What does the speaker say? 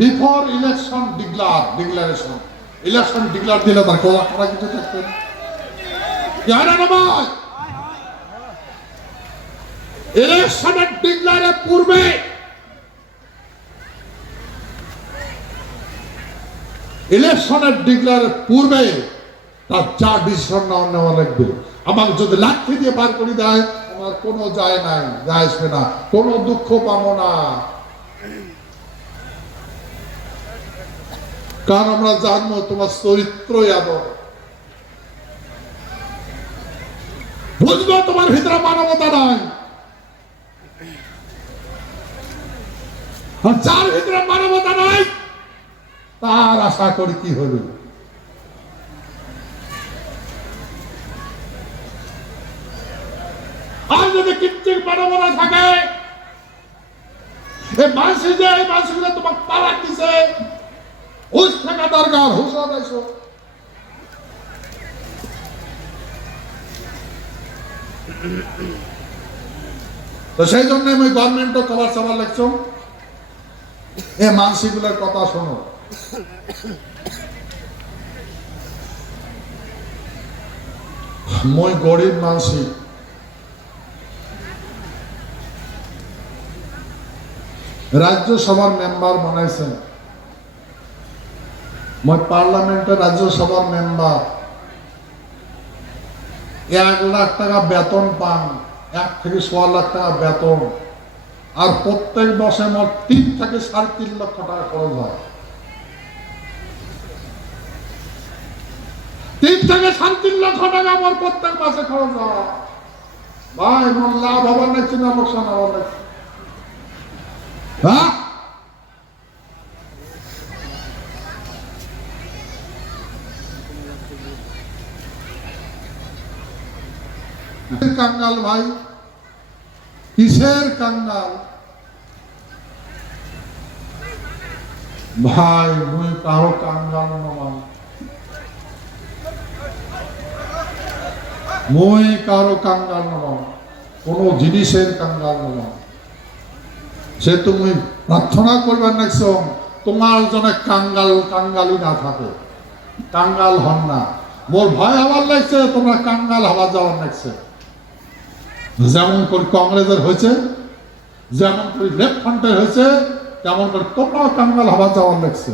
Before election declaration election declare দিলে তার করা কিছু থাকবে না। ইলেকশনের ডিক্লারের পূর্বে তার যা ডিসিশন নেওয়া লাগবে। আমাকে যদি লাঠি দিয়ে বার করে দেয় আমার কোনো যায় আসবে না, কোনো দুঃখ পাবো না, কারণ আমরা জানবো তোমার চরিত্রই আদর, বুঝবো তোমার ভিতরে মানবতা নাই। আর যার ভিতরে মানবতা নাই তার আশা করি কি হবে। আর যদি কিঞ্চিত মানবতা থাকে, এই মানুষগুলো তোমাকে তালাক দিছে, হুশ থাকা দরকার, হুশ হয়েছো। তো সেই জন্য আমি গভর্নমেন্টও কভার সবার লাগছো এই মানসিকগুলোর কথা শোনো। মই গরিব মানসিক, রাজ্যসভার মেম্বার বানাইছেন, মই পার্লামেন্টের রাজ্যসভার মেম্বার, 1 লাখ টাকা বেতন পান, 1 থেকে 1.5 লাখ টাকা বেতন, আর প্রত্যেক মাসে মোট 3 থেকে 3.5 লক্ষ টাকা খরচ হয়। 3 থেকে 3.5 লক্ষ টাকা আমার প্রত্যেক মাসে খরচ হয়। ভাই মন লাভ হবার নাকি না লোকসান হবার নাকি? হ্যাঁ, কাঙ্গাল ভাই, কিসের কাঙ্গাল ভাই? মুই কারো কাঙ্গাল নয়, মুই কারো কাঙ্গাল নয়, কোন জিনিসের কাঙ্গাল নয়। সে তুমি প্রার্থনা করবার নাকছ তোমার জন্য কাঙ্গালি না থাকে, কাঙ্গাল হন না। মোর ভয় হবার লাগছে তোমরা কাঙ্গাল হওয়া যাওয়ার লাগছে। যেমন করে কংগ্রেসের হয়েছে, যেমন করে লেফট ফ্রন্টের হয়েছে, তেমন করে তোমরাও কাঙ্গাল হওয়া যাওয়ার লাগছে।